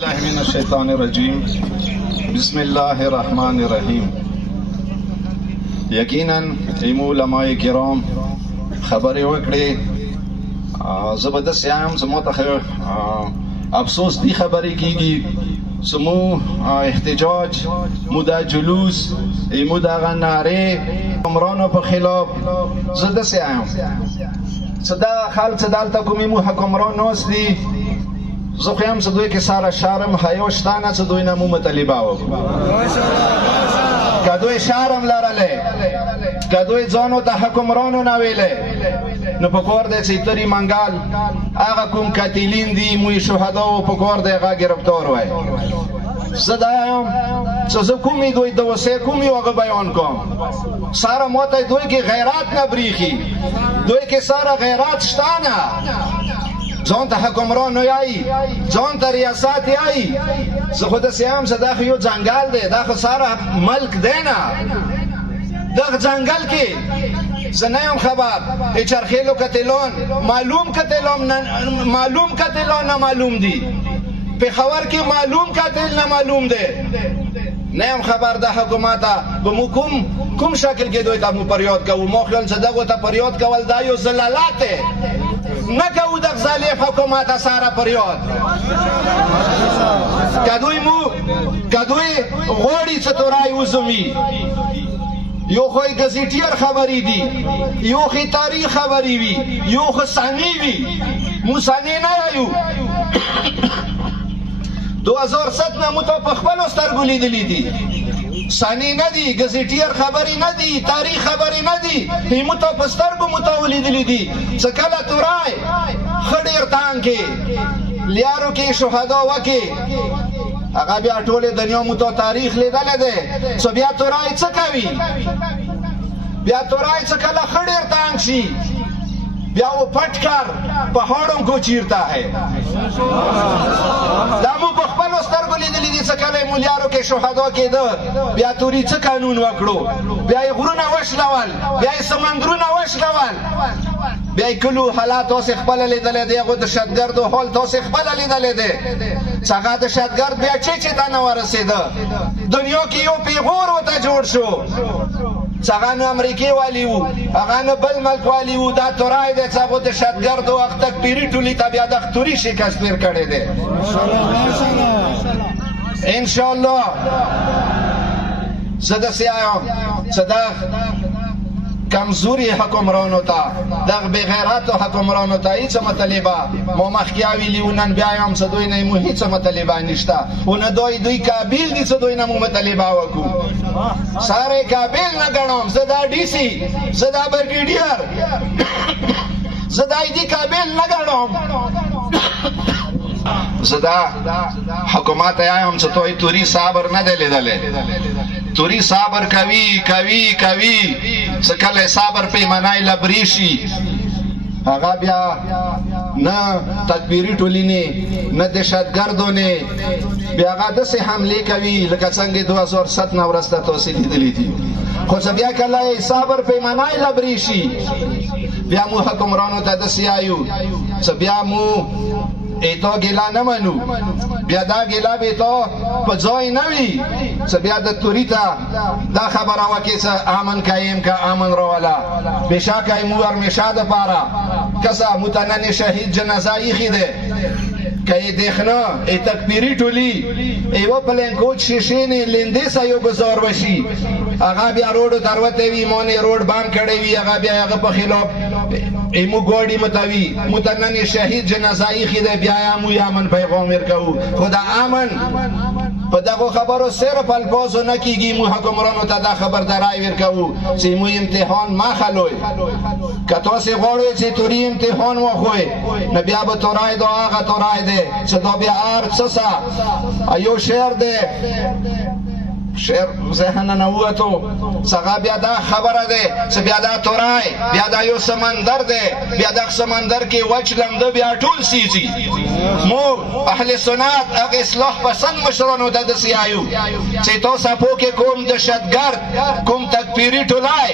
من الشیطان الرجیم بسم الله الرحمن الرحیم. یقینا ایمو علماء کرام خبرې وکړې. زبردست یم زمو ته افسوس دی خبرې کیږي سمو احتجاج مودا جلوس ایمو دا ناره عمرانو په خلاف زده سیم صدا خلک صدالته کومو حکمران نوس دي زه خو هم څه دوی کې ساره شارم حیا شتانه څه دوی نه مو مطالبه وکړو که دوی شارم لرلی که دوی ځانو ته حکمرانو نه ویلی نو پکار دی چې تري منګل هغه کوم قاتلین دي موی شهداو پکار دی هغه گرفتار وای. زه دا یم چې زه کومې دوی دوسې کومې هغه بیان کوم. ساره ماته دوی کې غیرت نه بریښي، دوی کې ساره غیرت شته نه. ځان ته حکمران نه یایي، ځان ته ریاست یایي. زه خو داسې یم چې دا خو یو ځنګل دی، دا خو ساره ملک دی نه. دغه ځنګل کې زه نه یم خبر چرخیلو قتلان معلوم قتلان نه معلوم دي، پېښور کې معلوم قاتل نه معلوم دی. نه یم خبر د حکومته به مو کوم شکل کې دوی ته مو پریاد کوو. ما خیال چې دغو ته پریاد کول دا یو ذلالت دی، نه کوو دغه ظالم حکومت سره پریاد. که دوی غواړي چې تورای وزمي، یو خو ګزیټیر خبرې دي، یو خو تاریخ خبرې وي، یو خو ثاني وي. مو ثاني نه یایو 2007 نه مو ته په خپلو سترګو لیدلي دي. ثاني نه دي، ګزیټیر خبرې نه دي، تاریخ خبرې نه دي، مو ته په سترګو مو ته ولیدلي دي چې کله تورای ښه ډېر تانګ کې لیارو کې شهدا وکې هغه بیا ټولې دنیا مو ته تاریخ لیدلی دی. څو بیا تورای څه کوي؟ بیا تورای څه کله ښه ډېر تانګ شي بیا وہ پھٹ کر پہاڑوں کو چیرتا ہے. دا مو په خپلو سترګو لیدلي دي څه کله مولیارو کې شهدا کېده. بیا توري څه قانون وکړو؟ بیا یې غرونه وشلول، بیا یې سمندرونه وشلول، بیا یې کلو حالات تاسې خپله لیدلی دی. هغو دهشتګردو حال تاسې خپله لیدلی دی چې هغه دهشتګرد بیا چیچې ته نه ورسېده. دنیا کې یو پیغور ورته جوړ شو چې هغه نه امریکې والی وو، هغه نه بل ملک والی وو. دا تورای دی چې هغو دهشتګردو هغه تکفیري ټولي ته بیا دغه توري شکست تېر کړی دی. انشاءالله زه داسې یم چې دغه کمزوري حکمرانو ته، دغه بېغیرتو حکمرانو ته هېڅ مطالبه ما مخکې ویلي وو، نن بیا یم چې دوی نه مو هېڅ مطالبه نشته. او نه دوی قابل دي چې دوی نه مو مطالبه وکړو. ساره قابل نه ګڼم. زه دا ډي سي، زه دا برګیډیر، زه دا دې قابل نه ګڼم. زه دا حکومت یم چې توی توري صبر نه دی لیدلی. توري صبر کوي کوي کوي چې کله صبر پیمانای لبرې شي هغه بیا نه تکفیري ټولنې نه دهشتګردو نه بیا هغه داسې حملې کوي لکه څنګه 2007 نه وروسته تاسې لیدلي دي. خو چې بیا کله صبر پیمانای لبرې شي بیا مو حکمرانو ته داسې وایو چې بیا مو ایتو ګیلا نه منو. بیا دا ګیلا به تو په ځای نه وي چې بیا د توري ته دا خبره وکړي چې امن قایم که امن راوله. بېشکه یې مو همیشه دپاره کسه مو ته نن شهید جنازه ایښې دی که یې دیخنه ای تکفیري ټولي ایوه پلنکوچ شیشینې لیندې سه یو ګزار وشي هغه بیا روډو ته روتی وي ما نه روډ بند کړی وي هغه بیا هغه په خلاف ایمو ګاډي متوي مو ته نن شهید جنازه ایښې دی بیا یې مو امن پیغام ورکوو. خو د امن په دغو خبرو صرف الفاظو نه کېږي. مو حکمرانو ته دا خبرداری ورکوو چې مو امتحان مه خلوئ. که تاسې غواړئ چې توري امتحان واخلئ نو بیا به تورای دا هغه تورای دی چې دا بیا هر څه سه یو شعر دی، شعر ذهن نه ووتو چې هغه بیا دا خبره دی چې بیا دا تورای بیا دا یو سمندر دی، بیا دغه سمندر کې وچ لمده بیا ټول سیځي. مو اهل سنت هغه اصلاح پسند مشرانو ته داسې وایو چې تاسو په کې کوم دهشتګرد کوم تکفیري ټولای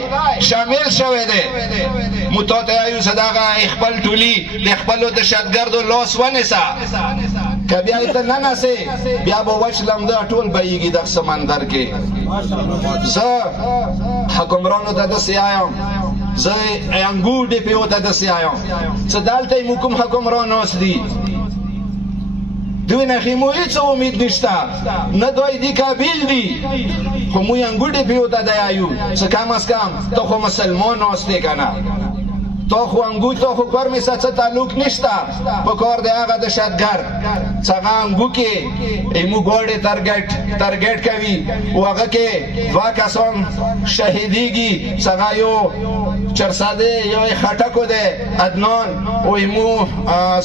شامل شوی دی مو ته وایو چې دغه خپل ټولي د خپلو دهشتګردو لاس ونیسه که بیا ته ننسې بیا به وچلم ده ټول بهیږي دغه سمندر کې. زه حکمرانو ته داسې وایم، زه انګور ډیپیو ته داسې وایم چې دلته یې مو کوم حکمران ناست دي، دوی نه خو مو هېڅ امید نشته، نه دوی دي قابل دي، خو موږ انګور ډیپیو ته دی وایو چې کم از کم ته خو مسلمان ناست دی که نه، تا خو انګو تا خو کار می څه تعلق نشته، په کار دی هغه دهشتګرد چې هغه انګو کې ایمو ګاډې تارګیټ کوي او هغه کې دوه کسان شهیدیږي چې هغه یو چرساده یو خټکو دی عدنان او ایمو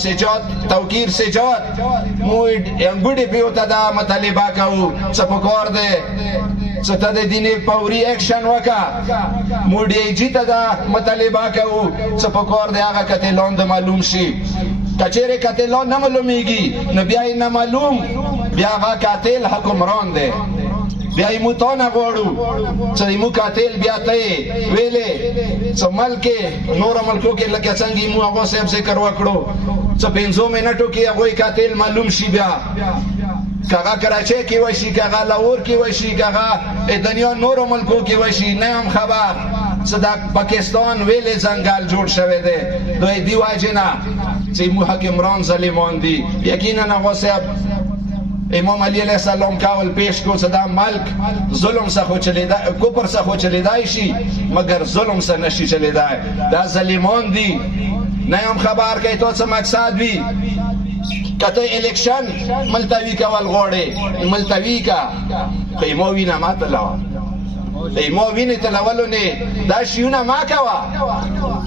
سجاد توکیر سجاد. مو انګو ډیپیو ته دا مطالبه کوو چې په کار دی چې ته د دیني فوري اکشن وکړه، مو ډي آی جي ته دا مطالبه کوو چې په کار دی هغه قاتلان د معلوم شي. که چیرې قاتلان نه معلومیږي نو بیا یې نه معلوم، بیا هغه قاتل حکمران دی، بیا یې مو تا نه غواړو چې مو قاتل بیا ته یې ویلې چې ملک نورو ملکو کې لکه څنګه مو هغه صاحب ذکر وکړو چې 5 منټو کې هغوی قاتل معلوم شي، بیا که هغه کراچۍ کې وشي، که هغه لاهور کې وشي، که هغه دنیا نورو ملکو کې وشي، نه یم خبر چې دا پاکستان ویلې ځنګل جوړ شوی دی دوی دې وجې نه چې مو حکمران ظالمان دي. یقینا هغه صاحب امام علی علیه السلام کول پیش کو چې دا ملک ظلم څخه چلیدا کفر څخه چلیدای شي مگر ظلم څخه نشي چلیدای، دا ظالمان دي. نه یم خبر کې ته څه مقصد وي، کته الیکشن ملتوی کول غواړي ملتوی کا خیمو وینه ماته لاوه خیمو وینه تلولو نه دا شیونه ما کوا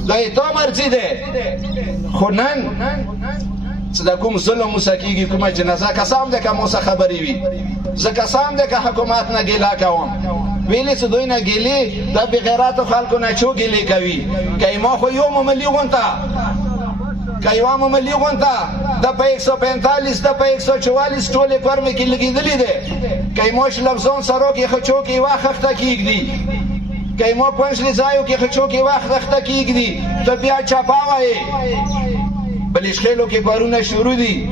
دا ته مرضی ده. خو نن چې دا کوم ظلم وسکیږي کومه جنازه قسم ده که موسه خبرې وي، زه قسم ده که حکومت نه ګیله کوم ویلې چې دوی نه ګیلې دا بغیراتو خلکو نه چو ګیلې کوي. که ما خو یو مملي غونته کایوام ملي غونته د په 145 د په 144 ټولې فرمې کې لګېدلې ده، کایموش لفظون سرو کې خچو کې واخته کېږدي، کایمو پنځلې ځایو کې خچو کې واخته کېږدي، ته بیا چاپا وایې بلشخېلو کې کارونه شروع دي،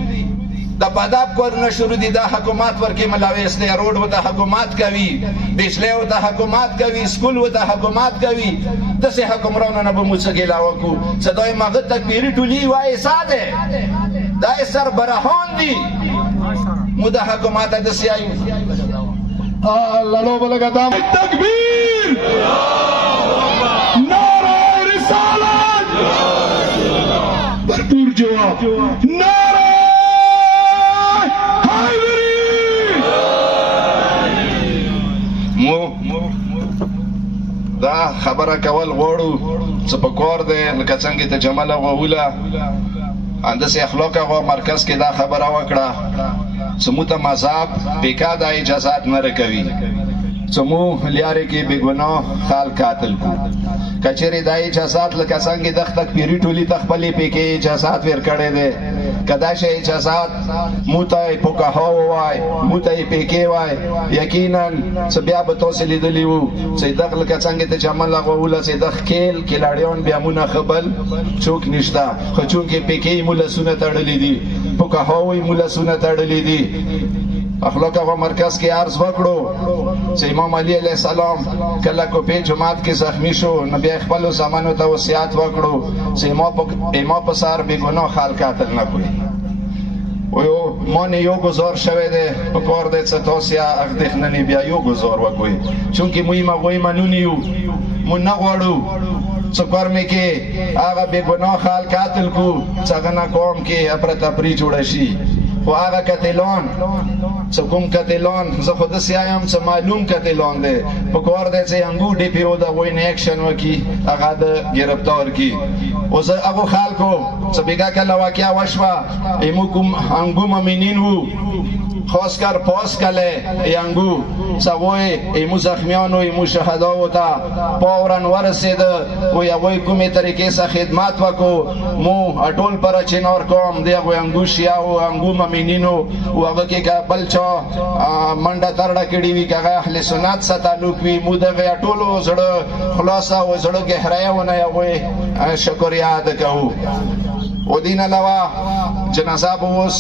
د پاداب کارونه شروع دي، دا حکومت ورکې ملاویس دی، روډ ورته حکومت کوي، بجلی ورته حکومت کوي، سکول ورته حکومت کوي. داسې حکمرانانو به موږ څه ګیله وکړو چې دا یې مغه تکفیري ټولي وایي ساده دا یې سربراهان دي، موږ د حکومت داسې وایو. الله لوبه لګه دام تکبیر نعره رسالت भरपूर जवाब नारे हैदरी مو دا خبره کول غواړو چې په کار دی لکه څنګه ته جمال غووله انداسې اخلاق هغه مرکز کې دا خبره وکړه چې مو ته مذهب بیکا دا اجازات نه رکوي چې مو لیارې کې بېګناه خال قاتل کو کچېرې دا اجازات لکه څنګه د تکفیري ټولي ته خپلې پکې اجازات ورکړی دی که دا شی اجازات مو ته یې فقها ووایي مو ته یې پکې وایي یقینا چې بیا به تاسې لیدلي وو چې دغه لکه څنګه ته چې عمل غووله چې د ښکیل کلاړیان بیا مونه ښه بل څوک نشته خو چونکې پکې یې مو لاسونه تړلي دي فقهاو یې مو لاسونه تړلي دي. اخلاق هغه مرکز کې عرض وکړو چې امام علی علیه السلام کله کوپې جماعت کې زخمی شو نو بیا خپلو زامنو ته وصیت وکړو چې ما په سر بېګناه خلک قتل نه کړي. ما نه یو گذار شوی دی په کار دی چې تاسې اغدېښننې بیا یو گذار وکړئ چونکې موږ هغوی منوني یو موږ نه غواړو چې کار مې کې هغه بېګناه خلک قتل کړو چې هغه نه قوم کې افراتفري جوړه شي. خو هغه قاتلان چې کوم قاتلان زه خو داسې وایم چې معلوم قاتلان دی په کار دی چې انګو ډي پي او د هغوی نه اکشن وکړي هغه د ګرفتار کړي. اوس هغو خلکو چې بېګا کله واقعه وشوه ایمو کوم انګو مؤمنین وو خاص کر پاس کله انګو چې هغوی ایمو زخمیانو ایمو شهداو ته فورا ورسېده او هغوی کومې طریقې څخه خدمت وکړو مو ټول پر چینار قوم د هغوی انګو شیعو انګو مؤمنینو او هغه کې که بل چا منډه ترډه کړې وي که هغه اهل سنت سره تعلق وي مو دغه ټولو زړه خلاصه او زړه ګهرایونه یې هغوی شکر یاد کوو. او دین علاوه جنازه به اوس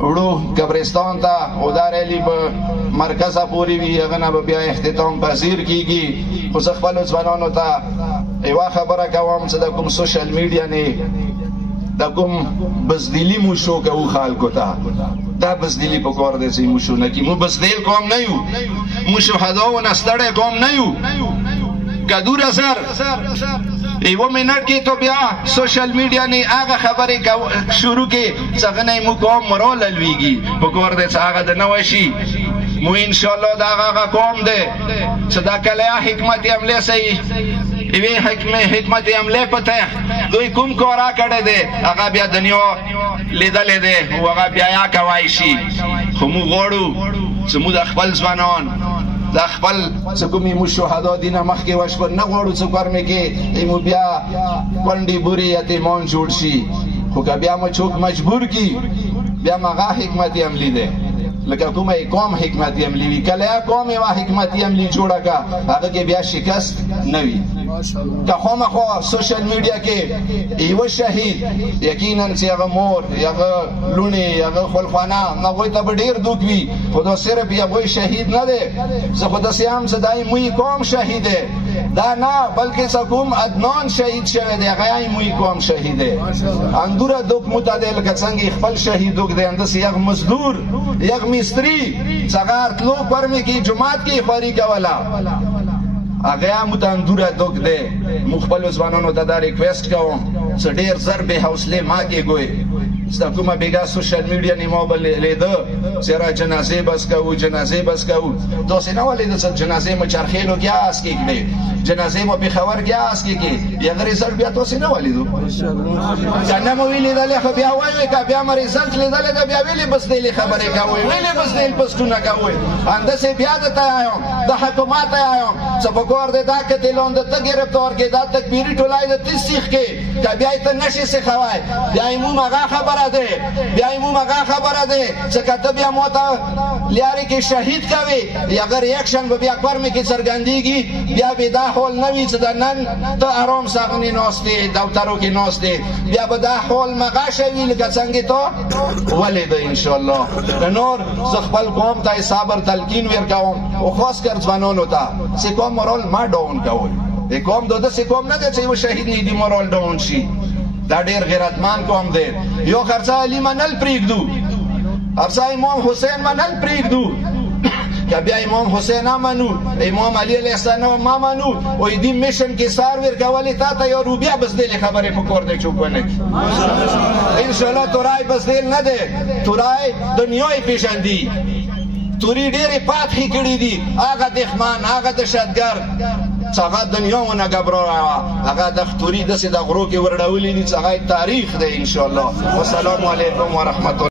وړو قبرستان ته او دا ریلي به مرکزه پورې وي هغه نه به بیا اختتام پذیر کیږي خو زه خپلو ځوانانو ته یوه خبره کوم چې د کوم سوشل میډیا نه د کوم بزدلي مو شو کوو خلکو ته دا بزدلي پکار دی چې مو شو نه کړي مو بزدل قوم نه یو مو شهداو نه ستړی قوم نه یو که 2000 یو منټ کې تو بیا سوشل میډیا نه هغه خبرې شروع کې څنګه نه مو قوم مرول لويږي پکار دی چې هغه د نو شي مو ان شاء الله دا هغه قوم دی چې دا کله حکمت عمله صحیح ایوی حکمت عمله پته دوی کوم کارا کړی دی هغه بیا دنیا لیدلې دی او هغه بیا یا کوي شي خو مو غواړو چې مو د خپل ځوانان د خپل چې کومې مو شهدا دي نه مخکې وشول نه غواړو چې کار مې کې مو بیا کونډې بورې یتیمان جوړ شي خو که بیا مو څوک مجبور کی بیا مغه حکمت عملی دی لکه کومه قوم حکمت عملی وي کله قوم یو حکمت عملی جوړه کا هغه کې بیا شکست نه وي که خامخا سوشل میډیا کې یو شهید یقینا چې هغه مور هغه لونی هغه خپلخوانه هغوی ته به ډېر دوک وي خو دا صرف هغوی شهید نه دی زه خو داسې هم چې دا موی قوم شهید دی دا نه بلکې څه کوم عدنان شهید شوی دی هغه موی قوم شهید دی اندوره دوک مو ته دی لکه څنګه خپل شهید دوک دی همداسې یغ مزدور یغ مستری څنګه تلو پرمې کې جماعت کې خواري کوله هغه هم ته اندوره دوک دی مو خپلو ځوانانو ته دا ریکویسټ کوم چې ډېر زر بې حوصلې مه کېږئ ستا کومه بیګا سوشل میډیا نه ما به لیده چې را جنازې بس کوو داسې نه ولیده چې جنازې مو چرخیلو کې آس کې کړې جنازې مو پېښور کې آس کې کې یغه ریزلټ بیا تاسې نه ولیدو که نه مو وی لیدلې خو بیا وایئ که بیا مو ریزلټ لیدلی ده بیا ولې بزدلې خبرې کوئ ولې بزدل پوسټونه کوئ همداسې بیا درته وایم د حکومت وایم چې پکار دی دا قتلان د ته ګرفتار کې دا تکبیري ټولۍ د ته سیخ کې که بیا یې ته نشې سیخوی بیا یې مو هغه خبره دی بیا یې مو هغه خبره دی چې که ته بیا ما ته لیارې کې شهید کوې هغه ریاکشن به بیا کورمې کې څرګندېږي بیا به دا حال نه وي چې د نن ته ارام ساغنې ناست دی دفترو کې ناست دی بیا به دا حال مغه شوي لکه څنګه ته ولیده انشاءالله نور زه خپل قوم ته صبر تلقین ورکوم او خاص کر ځوانانو ته چې قوم مورال ما ډاون کوئ د قوم داسې قوم نه دی چې یو شهید نه دي مورال ډاون شي دا ډېر غیرتمند قوم دی یو خرڅه علي منل پرېږدو افسا امام حسین منل پرېږدو که بیا امام حسین منو امام علی علیه السلام ما منو او دې میشن کې سار ورکولې تا ته یو بیا بزدلې خبرې پکور دی چوک ونه انشاءالله تورای بزدل نه دی تورای دنیای پیژندي توري ډېرې پاتې کړي دي هغه دښمن هغه دهشتګرد چې هغه دنیا ونه ګبراوه هغه د توري داسې د غرو کې ورډولي دي چې هغه تاریخ دی انشاءالله والسلام علیکم ورحمت الله